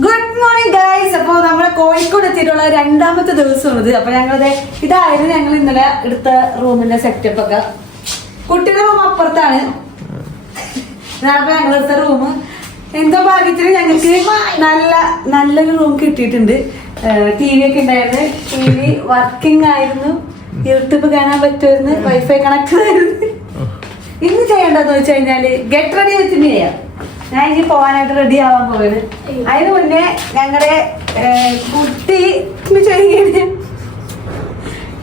Good morning guys അപ്പോൾ നമ്മളെ കോഴിക്കോട് എത്തിയിട്ടുള്ള രണ്ടാമത്തെ ദിവസമാണിത്. അപ്പൊ ഞങ്ങളത് ഇതായിരുന്നു ഞങ്ങൾ ഇന്നലെ എടുത്ത റൂമിന്റെ സെറ്റപ്പ് ഒക്കെ. കുട്ടിയുടെ റൂം അപ്പുറത്താണ്. ഇതാണ് ഞങ്ങൾ എടുത്ത റൂം. എന്തോ ഭാഗ്യത്തിന് ഞങ്ങൾക്ക് നല്ല നല്ലൊരു റൂം കിട്ടിയിട്ടുണ്ട്. ടി വി ഒക്കെ ഉണ്ടായിരുന്നു. ടി വി വർക്കിംഗ് ആയിരുന്നു. യൂട്യൂബ് കാണാൻ പറ്റുമായിരുന്നു. വൈഫൈ കണക്ട് ആയിരുന്നു. ഇന്ന് ചെയ്യേണ്ടതെന്ന് വെച്ച് കഴിഞ്ഞാൽ ഗെറ്റ് റെഡി വെച്ചിട്ട് ചെയ്യാം. ഞാൻ ഇനി പോവാനായിട്ട് റെഡി ആവാൻ പോയത്. അതിന് മുന്നേ ഞങ്ങളുടെ കുട്ടി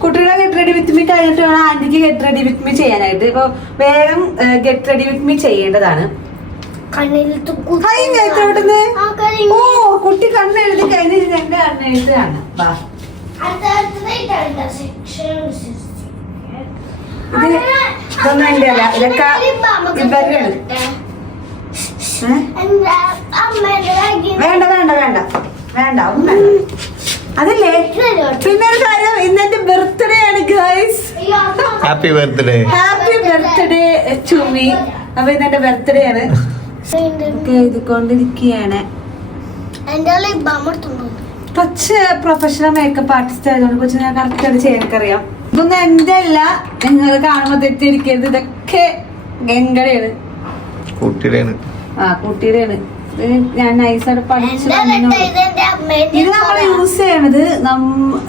കുട്ടികളെ ഗെറ്റ് റെഡി വിത്ത് മീ കഴിഞ്ഞിട്ട് വേണം ആന്റിക്ക് ഗെറ്റ് റെഡി വിത്ത് മീ ചെയ്യാനായിട്ട്. ഇപ്പൊ വേഗം ഗെറ്റ് റെഡി വിത്ത് മീ ചെയ്യേണ്ടതാണ്? ഓ കുട്ടി കണ്ണെഴുതി കഴിഞ്ഞ് എന്റെ കണ്ണെഴുതാണ്. ഇത് ഇതൊന്നും അല്ല ഇതൊക്കെ ഇവരുടെ വേണ്ട വേണ്ട വേണ്ട. വേണ്ട ഒന്നും അതല്ലേ? പിന്നെ ഒരു കാര്യം ഇന്നെന്റെ ബർത്ത്ഡേ ആണ് guys happy birthday happy birthday ചുമി അപ്പൊ ഇന്നെന്റെ ബർത്ത്ഡേ ആണ്. എഴുതിക്കൊണ്ടിരിക്കുകയാണ് കൊച്ച് പ്രൊഫഷണൽ മേക്കപ്പ് ആർട്ടിസ്റ്റ് ആയതുകൊണ്ട് കൊച്ചു ഞാൻ കറക്റ്റ് ആയിട്ട് ചെയ്യാനൊക്കറിയാം ഇതൊന്നും എന്റെ അല്ല. നിങ്ങൾ കാണുമ്പോ തെറ്റിരിക്കരുത് ഇതൊക്കെ ഗംഗടയാണ്. കുട്ടിയുടെയാണ്. ആ കുട്ടിയുടെയാണ് ഇത് ഞാൻ നൈസായിട്ട് പഠിച്ചു ഇത് നമ്മൾ യൂസ് ചെയ്യണത് നം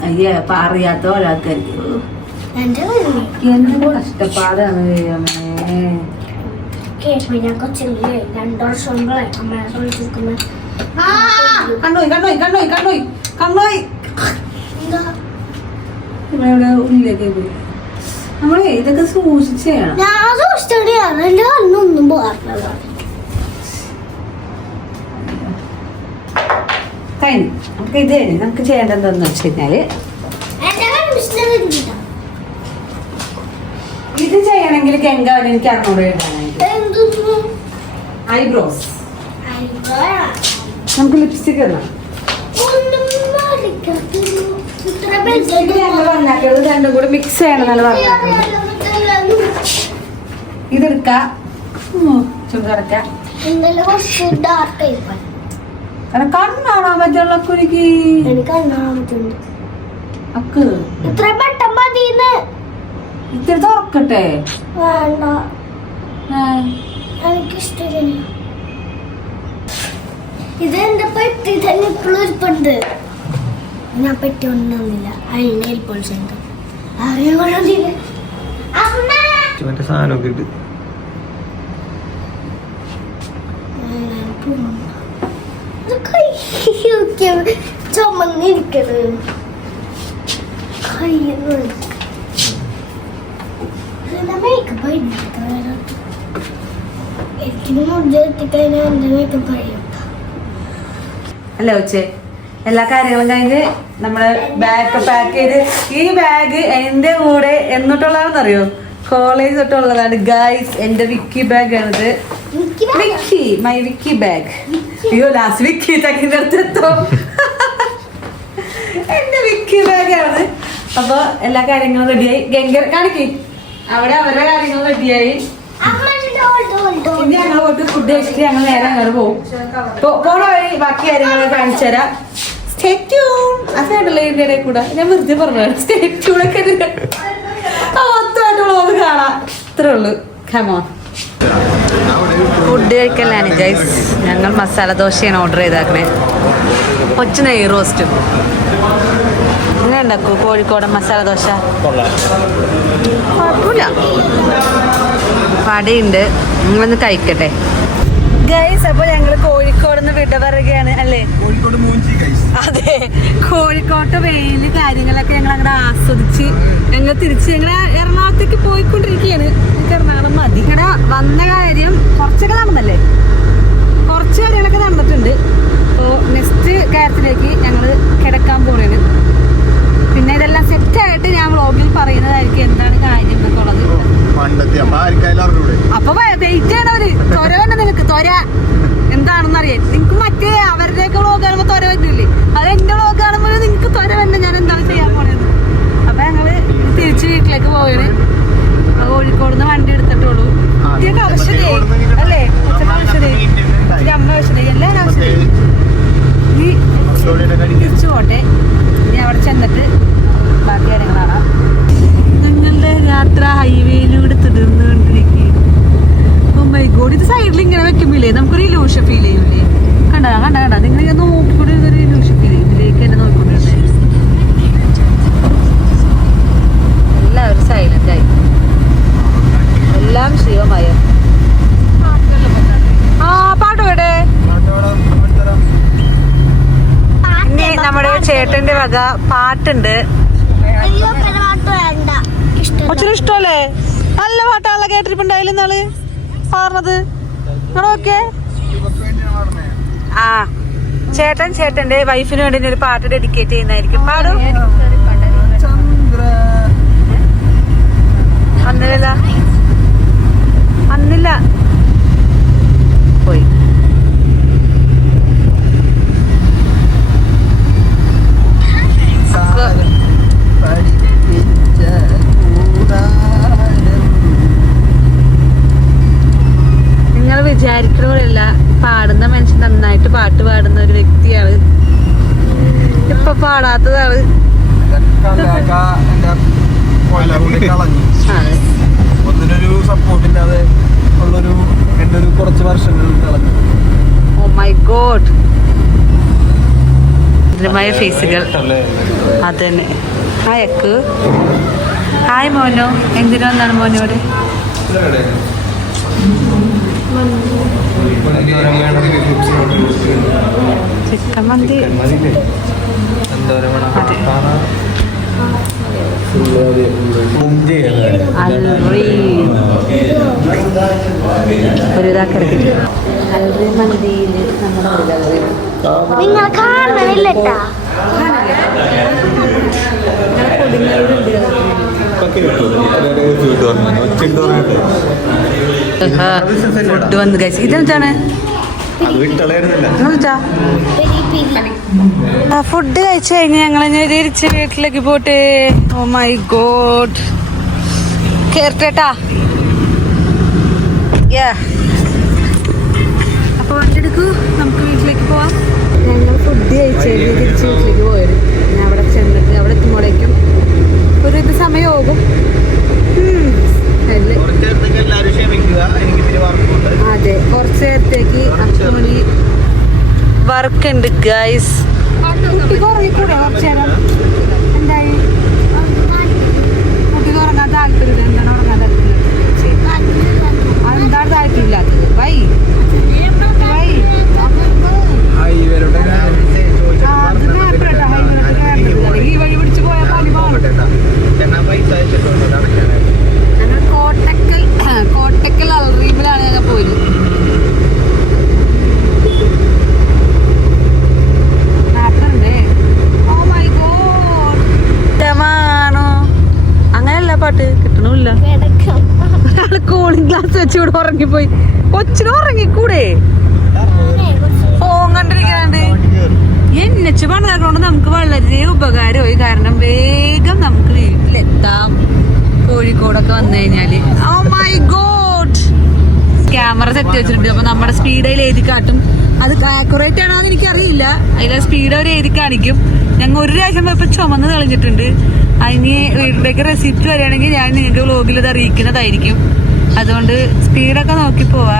അയ്യേ അപ്പൊ അറിയാത്ത ഒരാൾക്ക്. എന്ത് കഷ്ടപ്പാടാണ് കണ്ണോയി കണ്ണോയി കണ്ണോയി കണ്ണോയി കണ്ണോയി. ഇവിടെ ഉള്ളിലേക്ക് പോയി. നമ്മളെ ഇതൊക്കെ സൂക്ഷിച്ചു ചെയ്യണം. ഞാൻ സൂക്ഷിച്ചടിയാണ് എന്റെ കണ്ണൊന്നും പോകാറില്ല കഴിഞ്ഞു. നമുക്ക് ഇത് കഴിഞ്ഞു നമുക്ക് ചെയ്യേണ്ടതെന്ന് വെച്ച് കഴിഞ്ഞാൽ ഇത് ചെയ്യണമെങ്കിൽ കെങ്കാവിന് എനിക്ക് അറുന്നൂറ് എഴുതാനായിട്ട്. ഐബ്രോസ് നമുക്ക് ലിപ്സ്റ്റിക് ഇടണം. രണ്ടും കൂടി മിക്സ് ചെയ്യണമെന്നല്ല പറഞ്ഞാക്കുന്നത് ഇതെടുക്കാം. ചുമ ആയിപ്പോയി കാരണം കണ്ണാണാൻ പറ്റുള്ള കുരുക്കി എനിക്ക് കാണാൻ പറ്റുന്നുണ്ട് അക്ക്. ഇത്ര പെട്ടെന്ന് മതിന്ന് ഇത്തിരി തുറക്കട്ടെ. വേണ്ട. ആ. എനിക്ക് ഇഷ്ടമില്ല ഇത് എന്റെ പെട്ടി തന്നെ ഇപ്പോഴും ഇരിപ്പുണ്ട് ഞാൻ പെട്ടി ഒന്നുമില്ല അതിന് ഇരിപ്പോൾസ് ഉണ്ട് അറിയാൻ അമ്മ! മറ്റേ സാധനമൊക്കെ ഇട്ട്. ചുമന്നിരിക്കണ് കൈ മേക്കപ്പ് എനിക്ക് മുടി എത്തിക്കഴിഞ്ഞാൽ എന്റെ മേക്കപ്പ് കഴിയും അല്ല ഉച്ചേ? എല്ലാ കാര്യങ്ങളും കഴിഞ്ഞ് നമ്മൾ ബാഗ് പാക്ക് ചെയ്ത് ഈ ബാഗ് എന്റെ കൂടെ എന്നിട്ടുള്ളതാണെന്നറിയോ? കോളേജ് തൊട്ടുള്ളതാണ്. ഗായ്സ് എന്റെ വിക്കി ബാഗ് ആണിത്. വിക്കി മൈ വിക്കി ബാഗ് അയ്യോ ലാസ്റ്റ് വിക്കി ടാക്കിന്റെ അടുത്തെത്തോ. എന്റെ വിക്കി ബാഗാണ് അപ്പൊ എല്ലാ കാര്യങ്ങളും റെഡിയായി ഗംഗർ കാണിക്ക്. അവിടെ അവരുടെ കാര്യങ്ങൾ റെഡിയായി ഞങ്ങൾ പോയിട്ട് ഫുഡ് കഴിച്ചിട്ട് ഞങ്ങൾ നേരെ അങ്ങോട്ട് പോകും പോണ വഴി ബാക്കി കാര്യങ്ങൾ കാണിച്ചു തരാം. ഇടയിൽ കൂടെ. ഞാൻ വെറുതെ പറഞ്ഞു കാണാം. ഇത്രേ ഉള്ളൂ. കമോൺ ഫുഡ് കഴിക്കലാണ് ഗൈസ് ഞങ്ങൾ മസാല ദോശയാണ് ഓർഡർ ചെയ്തേക്കണേ. കൊച്ചു നെയ് റോസ്റ്റും എങ്ങനെ ഉണ്ടാക്കൂ മസാല ദോശ? കുഴപ്പമില്ല വടയുണ്ട്. നിങ്ങളൊന്ന് കഴിക്കട്ടെ. ഗൈസ് അപ്പൊ ഞങ്ങൾ കോഴിക്കോട് നിന്ന് വിട പറയുകയാണ് അല്ലേ? കോഴിക്കോട് മൂഞ്ചി അതെ. കോഴിക്കോട്ട് വെയിൽ കാര്യങ്ങളൊക്കെ ഞങ്ങൾ അങ്ങനെ ആസ്വദിച്ച് ഞങ്ങൾ തിരിച്ച് ഞങ്ങൾ എറണാകുളത്തേക്ക് പോയിക്കൊണ്ടിരിക്കുകയാണ് എനിക്ക് എറണാകുളം മതി. ഇങ്ങനെ വന്ന കാര്യം കുറച്ചൊക്കെ നടന്നല്ലേ? കുറച്ച് കാര്യങ്ങളൊക്കെ നടന്നിട്ടുണ്ട്. അപ്പോൾ നെക്സ്റ്റ് കാര്യത്തിലേക്ക് ഞങ്ങൾ കിടക്കാൻ പോണേന് പിന്നെ ഇതെല്ലാം സെറ്റ് ആയിട്ട് ഞാൻ വ്ളോഗിൽ പറയുന്നതായിരിക്കും എന്താണ് കാര്യം എന്നൊക്കെ ഉള്ളത് പണ്ടത്തെ അപ്പൊ ആർക്കായാലും അറിഞ്ഞൂടെ അപ്പൊ വെയിറ്റ് ചെയ്യണവര് തൊര വേണ്ട നിനക്ക് തൊര എന്താണെന്ന് അറിയാൻ നിങ്ങക്ക് മറ്റേ അവരുടെയൊക്കെ വ്ളോഗ് കാണുമ്പോ തൊര വരുന്നില്ലേ അത് എന്റെ വ്ളോഗ് കാണുമ്പോൾ നിങ്ങക്ക് തൊര വേണ്ട ഞാൻ എന്താണ് ചെയ്യാൻ പോണത് അപ്പൊ ഞങ്ങൾ തിരിച്ച് വീട്ടിലേക്ക് പോവാണ് അപ്പൊ കോഴിക്കോട് നിന്ന് വണ്ടി എടുത്തിട്ടുള്ളൂ കുട്ടിയൊക്കെ അവശതയായി അല്ലേ കൊച്ചൊക്കെ അവശതയായി ഇച്ചിരി അമ്മ അവശതയായി എല്ലാവരും അവശതയായി തിരിച്ചു പോട്ടെ ഇനി അവിടെ ചെന്നിട്ട് ബാക്കി കാര്യങ്ങൾ കാണാം ഞങ്ങളുടെ യാത്ര ഹൈവേയിലൂടെ തുടർന്നുകൊണ്ടിരിക്കുകയാണ് ഓ മൈ ഗോഡ് ഇത് സൈഡിൽ ഇങ്ങനെ വെക്കുമ്പില്ലേ നമുക്കൊരു ഇലൂഷൻ ഫീൽ ചെയ്യൂലേ കണ്ട കണ്ട കണ്ട നിങ്ങൾ ഇങ്ങനെ നോക്കിക്കൂടി ഒരു ഇലൂഷൻ ഫീൽ ചെയ്യും ഇതിലേക്ക് തന്നെ നോക്കിക്കൊണ്ടിരുന്നത് എല്ലാവരും സൈലന്റ് ആയി എല്ലാം ശിവമയം ആ പാട്ട് എവിടെ ഇനി നമ്മുടെ ചേട്ടന്റെ വക പാട്ടുണ്ട്. അയ്യോ പാട്ട് വേണ്ട. ഇഷ്ടം ഒത്തിരി ഇഷ്ടമല്ലേ നല്ല പാട്ടാണല്ലോ കേട്ടിരിപ്പുണ്ടായാലും നാൾ പാടുന്നത്. ഓക്കെ ആ ചേട്ടൻ ചേട്ടന്റെ വൈഫിന് വേണ്ടി ഒരു പാട്ട് ഡെഡിക്കേറ്റ് ചെയ്യുന്നതായിരിക്കും. പാടും. അന്നില്ല കളഞ്ഞു. ആണ് ഒന്നിനൊരു സപ്പോർട്ടില്ലാതെ ഉള്ളൊരു എന്റെ ഒരു കുറച്ച് വർഷങ്ങൾ കളഞ്ഞു. ഓ മൈ ഗോഡ് മായ ഫേസുകൾ. അതന്നെ. ഹായക്ക് ഹായ് മോനോ. എന്തിനു വന്നാണ് മോനോട് ചിക്കൻ മന്തി. ഒരു ഇതാക്കി അൽറി മന്തിയിൽ നമ്മുടെ നിങ്ങൾ കാണണില്ലട്ടാ ഫുഡ് വന്ന് കഴിച്ചു. ഇതെന്താണ്? ഫുഡ് കഴിച്ചു കഴിഞ്ഞ് ഞങ്ങൾ തിരിച്ച് വീട്ടിലേക്ക് പോട്ടെ. ഓ മൈ ഗോഡ് കേർട്ടേട്ടാ അപ്പൊ വണ്ടി എടുക്കൂ. നമുക്ക് വീട്ടിലേക്ക് പോവാം. ഞങ്ങൾ ഫുഡ് കഴിച്ചു കഴിഞ്ഞ് തിരിച്ച് വീട്ടിലേക്ക് പോയത് ഞാൻ അവിടെ ചെന്നിട്ട് അവിടെ എത്തുമ്പോഴേക്കും ഒരു ഇത് സമയമാകും ഉം. അല്ലേ? കുറച്ചേരത്തേക്ക് എല്ലാവരും ക്ഷമിക്കുക എനിക്ക് ഇത്തിരി വർക്കുണ്ട് അതെ കുറച്ച് നേരത്തേക്ക് അച്ചുമണി വർക്ക് ഉണ്ട് ഗൈസ് താല്പര്യം എന്താണ് താല്പര്യം വൈ വൈ ഹൈവേയുടെ ആ, അത് നേരത്തെ ഹൈവേയിലോട്ട് കയറേണ്ടത്. അല്ലെങ്കിൽ ഈ വഴി പിടിച്ച് പോയാൽ പണി പാളും. എന്നാ പൈസ അയച്ചിട്ടുണ്ട് അടയ്ക്കാനായിട്ട് ഞങ്ങൾ കോട്ടക്കൽ കോട്ടക്കൽ അൽറീമിലാണ് ഞങ്ങൾ പോയത് നാട്ടിലുണ്ടേ ഓ മൈ ഗോഡ് അങ്ങനെയല്ല പാട്ട് കിട്ടണില്ല കിടക്കാം ഒരാൾ കൂളിംഗ് ഗ്ലാസ് വെച്ച് ഇവിടെ ഉറങ്ങിപ്പോയി. കൊച്ചിന് ഉറങ്ങിക്കൂടെ? ഫോൺ കണ്ടിരിക്കാണ്ട് പണിതാക്കൊണ്ട് നമുക്ക് വളരെ ഉപകാരമായി. കാരണം വേഗം നമുക്ക് വീട്ടിലെത്താം. കോഴിക്കോടൊക്കെ വന്നു കഴിഞ്ഞാൽ. Oh my god camera set വെച്ചിട്ടുണ്ട്. അപ്പൊ നമ്മുടെ സ്പീഡ് അതിൽ എഴുതി കാട്ടും. അത് ആക്യുറേറ്റ് ആണോ എന്ന് എനിക്കറിയില്ല. അതിലെ സ്പീഡ് അവർ എഴുതി കാണിക്കും. ഞങ്ങൾ ഒരു പ്രാവശ്യം പോയപ്പോ ചുമന്ന് തെളിഞ്ഞിട്ടുണ്ട്. അതിന് വീട്ടിലേക്ക് റെസിപ്റ്റ് വരികയാണെങ്കിൽ ഞാൻ നിങ്ങൾക്ക് വ്ലോഗിൽ അത് അറിയിക്കുന്നതായിരിക്കും. അതുകൊണ്ട് സ്പീഡൊക്കെ നോക്കി പോവാ.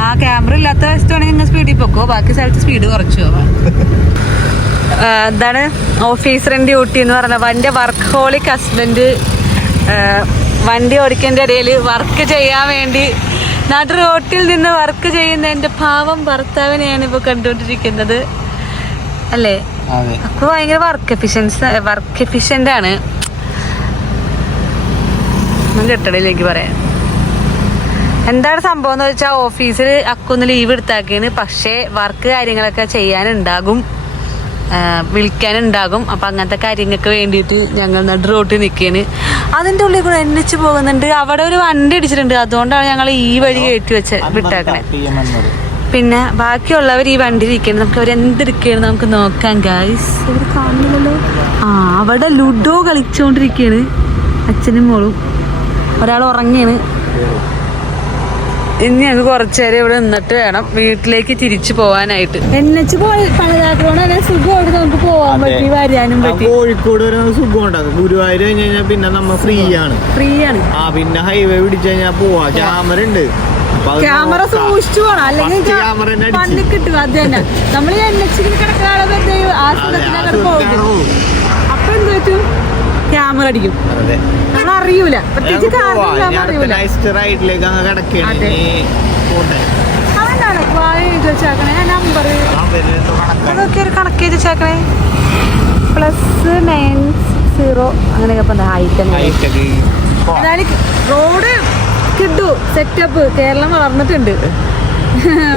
ആ ക്യാമറ ഇല്ലാത്ത വശത്താണെങ്കിൽ നിങ്ങൾ സ്പീഡിൽ പൊക്കോ? ബാക്കി സ്ഥലത്ത് സ്പീഡ് കുറച്ച് പോവാ. എന്താണ്? ഓഫീസറിന്റെ ഡ്യൂട്ടി എന്ന് പറഞ്ഞ വണ്ടി വർക്ക് ഹോളിക് ഹസ്ബൻഡ് വണ്ടി ഓടിക്കേണ്ട ഇടയിൽ വർക്ക് ചെയ്യാൻ വേണ്ടി നാട്ടു റോട്ടിൽ നിന്ന് വർക്ക് ചെയ്യുന്ന എന്റെ പാവം ഭർത്താവിനെയാണ് ഇപ്പോൾ കണ്ടുകൊണ്ടിരിക്കുന്നത്. അല്ലേ? അതെ. അപ്പൊ ഭയങ്കര വർക്ക് എഫിഷ്യൻസ് വർക്ക് എഫിഷ്യന്റ് ആണ്. കെട്ടടയിലേക്ക് പറയാം. എന്താണ് സംഭവം എന്ന് വെച്ചാൽ ഓഫീസിൽ അക്കൊന്ന് ലീവ് എടുത്താക്കിയാണ് പക്ഷേ വർക്ക് കാര്യങ്ങളൊക്കെ ചെയ്യാനുണ്ടാകും. വിളിക്കാനുണ്ടാകും. അപ്പൊ അങ്ങനത്തെ കാര്യങ്ങൾക്ക് വേണ്ടിയിട്ട് ഞങ്ങൾ നടു റോട്ടിൽ നിൽക്കുകയാണ് അതിന്റെ ഉള്ളിൽ കൂടെ എണ്ണിച്ച് പോകുന്നുണ്ട്. അവിടെ ഒരു വണ്ടി അടിച്ചിട്ടുണ്ട് അതുകൊണ്ടാണ് ഞങ്ങൾ ഈ വഴി കയറ്റി വെച്ച് വിട്ടേക്കണേ. പിന്നെ ബാക്കിയുള്ളവർ ഈ വണ്ടി ഇരിക്കണം നമുക്ക് അവർ എന്തെടുക്കുകയാണ് നമുക്ക് നോക്കാം ഗായ്സ് അവർ കാണുന്നില്ലല്ലോ. ആ അവിടെ ലുഡോ കളിച്ചുകൊണ്ടിരിക്കുകയാണ് അച്ഛനും മോളും. ഒരാൾ ഉറങ്ങിയാണ് ഇനി ഞങ്ങൾക്ക് കുറച്ചേരം ഇവിടെ നിന്നിട്ട് വേണം വീട്ടിലേക്ക് തിരിച്ചു പോവാനായിട്ട്. എൻ എച്ച് പണിതാക്കണോണ്ട് തന്നെ സുഖമായിട്ട് നമുക്ക് പോവാൻ പറ്റി വരാനും ആ പറ്റി കോഴിക്കോട് വരെ സുഖം ഉണ്ടാകും ഗുരുവായൂർ കഴിഞ്ഞ് കഴിഞ്ഞാൽ പിന്നെ നമ്മ ഫ്രീ ആണ് ഫ്രീ ആണ് ആ പിന്നെ ഹൈവേ പിടിച്ചു കഴിഞ്ഞാൽ പോവാ. ക്യാമറ ഉണ്ട്. ക്യാമറ. സൂക്ഷിച്ചു പോണം. അല്ലെങ്കിൽ പണ്ട് കിട്ടും. അത് തന്നെ. നമ്മൾ കിടക്കാനുള്ളത് എൻ ആ പോകും. അപ്പൊ എന്ത് പറ്റും? ക്യാമറ അടിക്കും. അറിയൂല. പ്രത്യേകിച്ച്. കാരണം അറിയൂല. അതെന്താണ്? എഴുതി വെച്ചാക്കണേ. നമ്പർ ആ അതൊക്കെ ഒരു കണക്ക് വെച്ചാക്കണേ. പ്ലസ് നയൻ സീറോ അങ്ങനെയൊക്കെ ഹൈറ്റ് എന്നാലും റോഡ് കിട്ടു. സെറ്റപ്പ് കേരളം വളർന്നിട്ടുണ്ട്.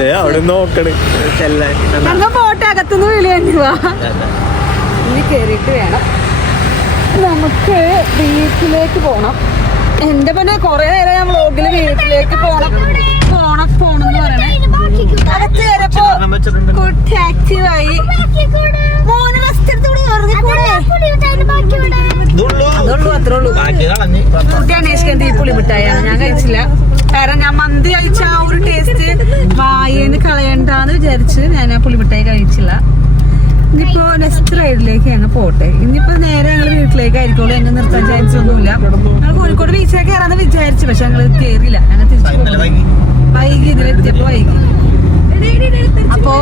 ദേ, അവിടെ നോക്കണ്. ചെല്ലാൻ ഞങ്ങൾ പോട്ടെ അകത്തുനിന്ന് വിളി തന്നെ വാ. ഇനി കേറിയിട്ട് വേണം. നമുക്ക് വീട്ടിലേക്ക് പോണം. എന്റെ പിന്നെ കൊറേ നേരം ഞാൻ വ്ളോഗിൽ വീട്ടിലേക്ക് പോണം. പോണം പോണം എന്ന് പറയണേ. അകത്ത് കയറിയപ്പോ കാരണം കുട്ടി അന്വേഷിക്കാൻ ഈ പുളിമിഠായാണ് ഞാൻ കഴിച്ചില്ല. കാരണം ഞാൻ മന്തി കഴിച്ച ആ ഒരു ടേസ്റ്റ് വായേന്ന് കളയണ്ടാന്ന് വിചാരിച്ച് ഞാൻ ആ പുളിമിഠായി കഴിച്ചില്ല. ഇനിയിപ്പോ നെക്സ്റ്റ് റൈഡിലേക്ക് ഞങ്ങൾ പോട്ടെ. ഇനിയിപ്പോ നേരെ ഞങ്ങൾ വീട്ടിലേക്കായിരിക്കുള്ളൂ. എന്നെ നിർത്താൻ ചാൻസ് ഒന്നുമില്ല. ഞങ്ങൾ കോഴിക്കോട് ബീച്ചിലേക്ക് കയറാന്ന് വിചാരിച്ചു പക്ഷെ ഞങ്ങൾ കയറിയില്ല ഞങ്ങൾ തിരിച്ചു വൈകി ഇതിലെത്തിയപ്പോ വൈകി. അപ്പോ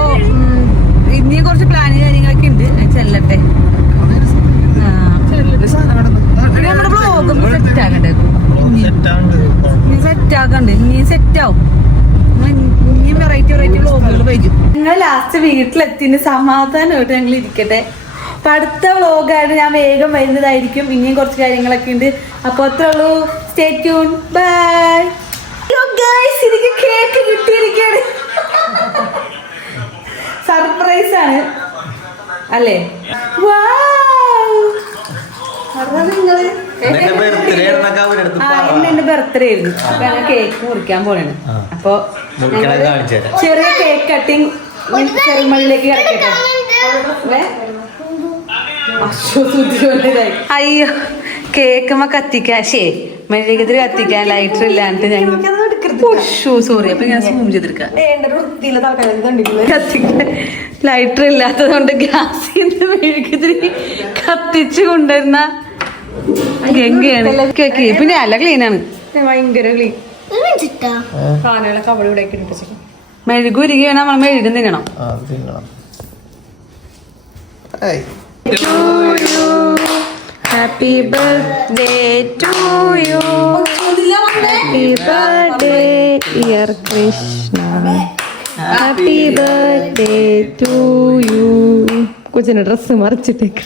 ഇനിയും കുറച്ച് പ്ലാൻ കാര്യങ്ങളൊക്കെ ഉണ്ട്. ചെല്ലട്ടെ. നമ്മുടെ ബ്ലോഗ് സെറ്റ് ആകണ്ടേ ഇനി സെറ്റ് ആകണ്ടേ ഇനി സെറ്റ് ആവും. ഇനിയും വെറൈറ്റി വെറൈറ്റി വ്ളോഗുകൾ വരും. ഞങ്ങൾ ലാസ്റ്റ് വീട്ടിലെത്തിന് സമാധാനമായിട്ട് ഞങ്ങൾ ഇരിക്കട്ടെ. അപ്പൊ അടുത്ത വ്ളോഗായിട്ട് ഞാൻ വേഗം വരുന്നതായിരിക്കും. ഇനിയും കുറച്ച് കാര്യങ്ങളൊക്കെ ഉണ്ട്. അപ്പൊ അത്രേ ഉള്ളൂ. സ്റ്റേ ട്യൂൺ ബൈ ഗൈസ് എനിക്ക് കേക്ക് കിട്ടിയിരിക്കുകയാണ് സർപ്രൈസ് ആണ്. അല്ലേ? വാ നിങ്ങൾ? എന്റെ ബർത്ത്ഡേ ആയിരുന്നു. അപ്പൊ ഞങ്ങൾ കേക്ക് മുറിക്കാൻ പോണാണ്. അപ്പൊ. ചെറിയ കേക്ക് കട്ടിങ് കിടക്കട്ടെ. അയ്യോ കേക്കുമ്മ കത്തിക്കാശേ മെഴുകുതിരി കത്തിക്കാൻ ലൈറ്റർ ഇല്ലാണ്ട് ഞങ്ങൾ സോറി അപ്പൊ ഞാൻ സൂം ചെയ്തെടുക്കാം. കത്തിക്കാൻ ലൈറ്റർ ഇല്ലാത്തത് കൊണ്ട് ഗ്യാസിൽ നിന്ന് മെഴുകുതിരി കത്തിച്ചു കൊണ്ടുവരുന്ന ഗംഗയാണ്. പിന്നെ അല്ല ക്ലീനാണ് ഭയങ്കര ക്ലീൻ സാധനങ്ങളൊക്കെ അവിടെ ഇവിടെ ഇട്ടിട്ട് മെഴുകു ഉരുകി വേണം നമ്മൾ മെഴുകും തിന്നണം. Happy birthday to you happy birthday dear Krishna happy birthday to you കൊച്ചിന്റെ ഡ്രസ് മറിച്ചിട്ടേക്ക്.